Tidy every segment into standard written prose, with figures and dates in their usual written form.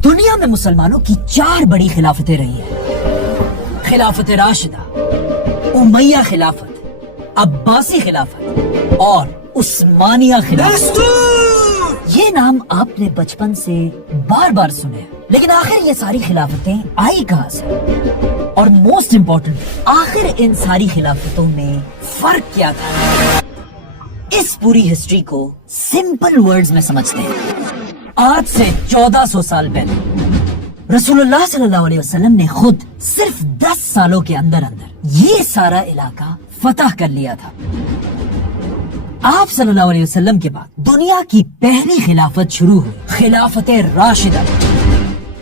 दुनिया में मुसलमानों की 4 बड़ी खिलाफतें रही है। खिलाफत राशिदा, उमैया खिलाफत, अब्बासी खिलाफत और उस्मानिया खिलाफत। ये नाम आपने बचपन से बार बार सुने, लेकिन आखिर ये सारी खिलाफतें आई कहां से? और मोस्ट इम्पोर्टेंट, आखिर इन सारी खिलाफतों में फर्क क्या था? इस पूरी हिस्ट्री को सिंपल वर्ड्स में समझते हैं। आज से 1400 साल पहले रसूलुल्लाह सल्लल्लाहु अलैहि वसल्लम ने खुद सिर्फ 10 सालों के अंदर ये सारा इलाका फतह कर लिया था। आप सल्लल्लाहु अलैहि वसल्लम के बाद दुनिया की पहली खिलाफत शुरू हुई, खिलाफत राशिदा,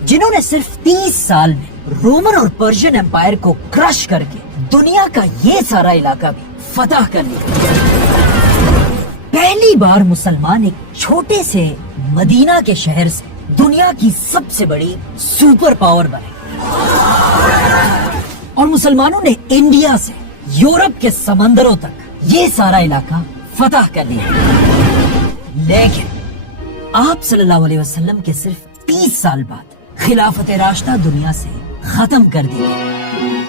जिन्होंने सिर्फ 30 साल में रोमन और पर्शियन एम्पायर को क्रश करके दुनिया का ये सारा इलाका भी फतह कर लिया। पहली बार मुसलमान एक छोटे से मदीना के शहर से दुनिया की सबसे बड़ी सुपर पावर बने, और मुसलमानों ने इंडिया से यूरोप के समंदरों तक ये सारा इलाका फतह कर लिया। लेकिन आप सल्लल्लाहु अलैहि वसल्लम के सिर्फ 30 साल बाद खिलाफत राशिदा दुनिया से खत्म कर दी गई।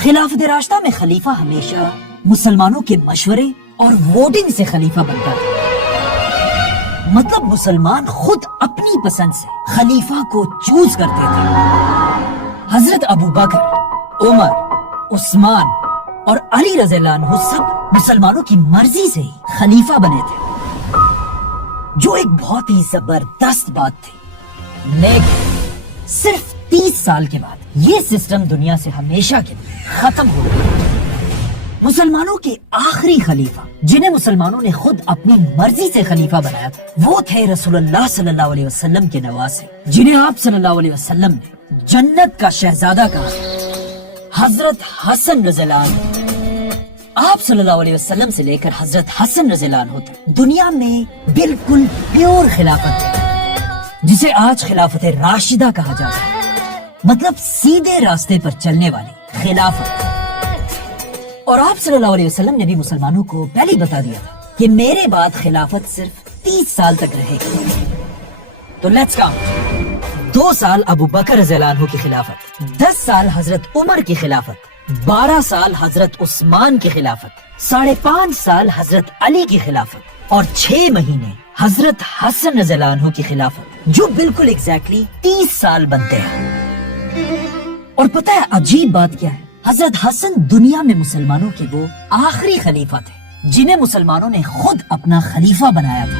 खिलाफत राशिदा में खलीफा हमेशा मुसलमानों के मशवरे और वोटिंग से खलीफा बनता था। मतलब मुसलमान खुद अपनी पसंद से खलीफा को चूज करते थे। हजरत अबू बकर, उमर, उस्मान और अली रज़ियल्लाहु अन्हु सब मुसलमानों की मर्जी से ही खलीफा बने थे, जो एक बहुत ही जबरदस्त बात थी। लेकिन सिर्फ 30 साल के बाद ये सिस्टम दुनिया से हमेशा के लिए खत्म हो गया। मुसलमानों के आखिरी खलीफा, जिन्हें मुसलमानों ने खुद अपनी मर्जी से खलीफा बनाया था, वो थे रसूलुल्लाह सल्लल्लाहु अलैहि वसल्लम के नवासे, जिन्हें आप सल्लल्लाहु अलैहि वसल्लम ने जन्नत का शहजादा कहा। हजरत हसन रज़ियल्लाहु अन्हु, आप सल्लल्लाहु अलैहि वसल्लम से लेकर हजरत हसन रज़ियल्लाहु अन्हु तक दुनिया में बिल्कुल प्योर खिलाफत थी, जिसे आज खिलाफत राशिदा कहा जाता है। मतलब सीधे रास्ते पर चलने वाली खिलाफत। और आप सल्लल्लाहु अलैहि वसल्लम ने भी मुसलमानों को पहले ही बता दिया था कि मेरे बाद खिलाफत सिर्फ 30 साल तक रहेगी। तो लेट्स काउंट। 2 साल अबू बकर रज़ियल्लाहु अन्हु की खिलाफत, 10 साल हजरत उमर की खिलाफत, 12 साल हजरत उस्मान की खिलाफत, 5.5 साल हजरत अली की खिलाफत और 6 महीने हजरत हसन रज़ियल्लाहु अन्हु की खिलाफत, जो बिल्कुल एग्जैक्टली 30 साल बनते हैं। और पता है अजीब बात क्या है? हजरत हसन दुनिया में मुसलमानों के वो आखिरी खलीफा थे जिन्हें मुसलमानों ने खुद अपना खलीफा बनाया था।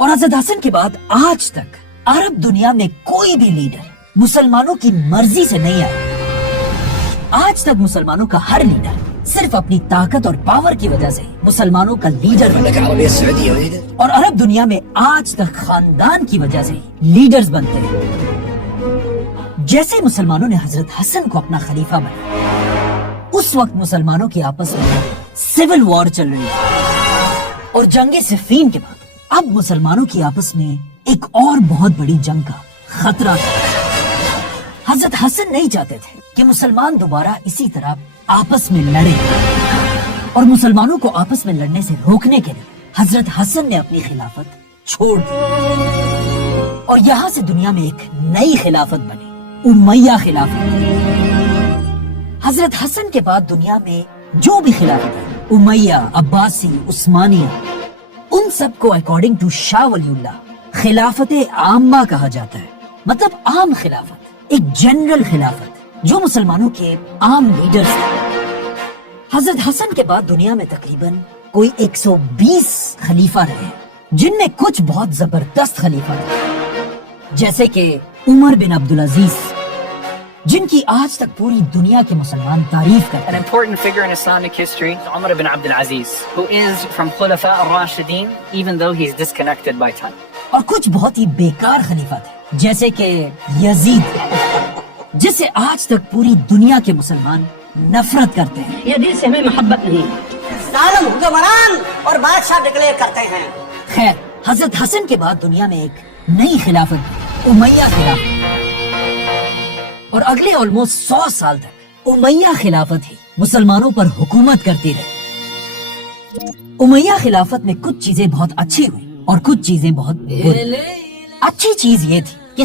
और हजरत हसन के बाद आज तक अरब दुनिया में कोई भी लीडर मुसलमानों की मर्जी से नहीं आया। आज तक मुसलमानों का हर लीडर सिर्फ अपनी ताकत और पावर की वजह से मुसलमानों का लीडर बना। और अरब दुनिया में आज तक खानदान की वजह से लीडर्स बनते हैं। जैसे मुसलमानों ने हजरत हसन को अपना खलीफा बनाया, उस वक्त मुसलमानों की आपस में सिविल वॉर चल रही थी। और जंगे सिफ़ीन के बाद अब मुसलमानों की आपस में एक और बहुत बड़ी जंग का खतरा था। हजरत हसन नहीं चाहते थे कि मुसलमान दोबारा इसी तरह आपस में लड़े, और मुसलमानों को आपस में लड़ने से रोकने के लिए हजरत हसन ने अपनी खिलाफत छोड़ दी। और यहाँ से दुनिया में एक नई खिलाफत बनी, उमैया खिलाफत। हजरत हसन के बाद दुनिया में जो भी खिलाफत है, उमैया, अब्बासी, उस्मानिया, उन सबको अकॉर्डिंग टू शाह वलीउल्लाह खिलाफत आम्मा कहा जाता है। मतलब आम खिलाफत, एक जनरल खिलाफत जो मुसलमानों के आम लीडर्स थे। हजरत हसन के बाद दुनिया में तकरीबन कोई 120 खलीफा रहे, जिनमें कुछ बहुत जबरदस्त खलीफा थे, जैसे कि उमर बिन अब्दुल अजीज, जिनकी आज तक पूरी दुनिया के मुसलमान तारीफ करते हैं। An important figure in Islamic history, Umar ibn Abdul Aziz, who is from Khulafa ar-Rashidin, even though he's disconnected by time. और कुछ बहुत ही बेकार खलीफा थे, जैसे कि यजीद, जिसे आज तक पूरी दुनिया के मुसलमान नफरत करते हैं। ये दिल से हमें मोहब्बत नहीं है। जालिम हुक्मरान और बादशाह डिक्लेयर करते हैं। खैर, हजरत हसन के बाद दुनिया में एक नई खिलाफत, उमैया खिलाफत, और अगले ऑलमोस्ट 100 साल तक उमैया खिलाफत ही मुसलमानों पर हुकूमत करती रही। उमैया खिलाफत में कुछ चीजें बहुत अच्छी हुई और कुछ चीजें बहुत बुरी। अच्छी चीज ये थी کہ